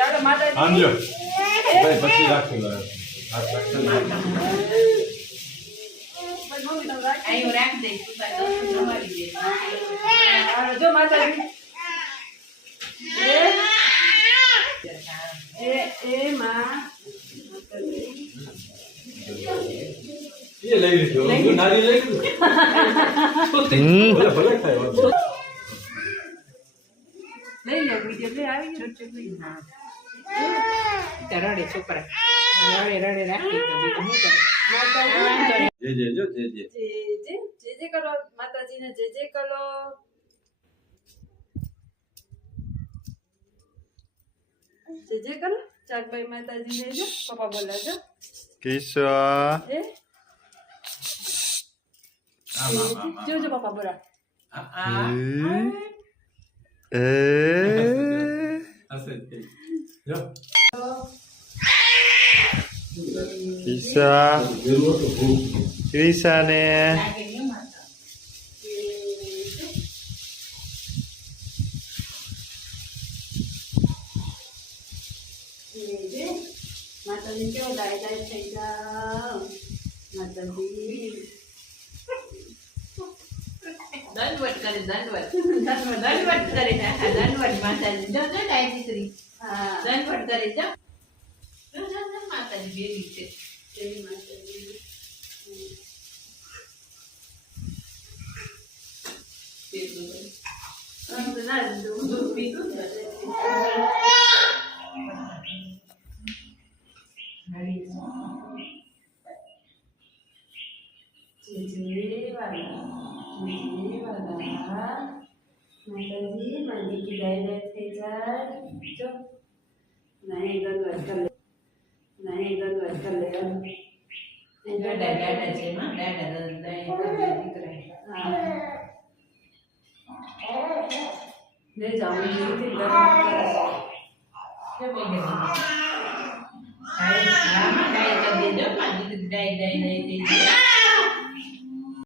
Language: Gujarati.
ચાલો માતાજી આંજો ભાઈ પછી રાખજો હાથ રાખજો આયો રાખ દે તું તાર દોસ્ત સંભાળી દે જો માતાજી એ માં એ લઈ લીધો નારી લઈ લીધું ભલે ભલે ખાય લઈ લે વિડિયો લે આવી ગયો રડે છોકરા રડે રાખી તો બીજું શું કરે જે જે જો જે જે જે કરો માતાજીને જે કરો જે કરો ચાકભાઈ માતાજીને જો પપ્પા બોલાવજો કિસ્સા એ જો પપ્પા બોલા એ હશે જો કિસ્સા ક્રિસાને લાગે ને માતા માતાજી કેવો દાય થઈ જાવ માતાજી દંડવત કરે દંડવત કરે ને આ દંડવત માતાજી જો જો ડાય દીકરી હા દંડવત કરે જો જો માતાજી બેરી છે જય માતાજી દૂધ પીતું માતાજી મારી કી ગાય થઈ જાય જો નહીં ગંગત કર લે દાદા દાદા છે માં દાદા દાદા દીકરા હા ले जाऊं ये કે બોલે ડાય ડાય કરી દેજો માં દીકરી ડાય ડાય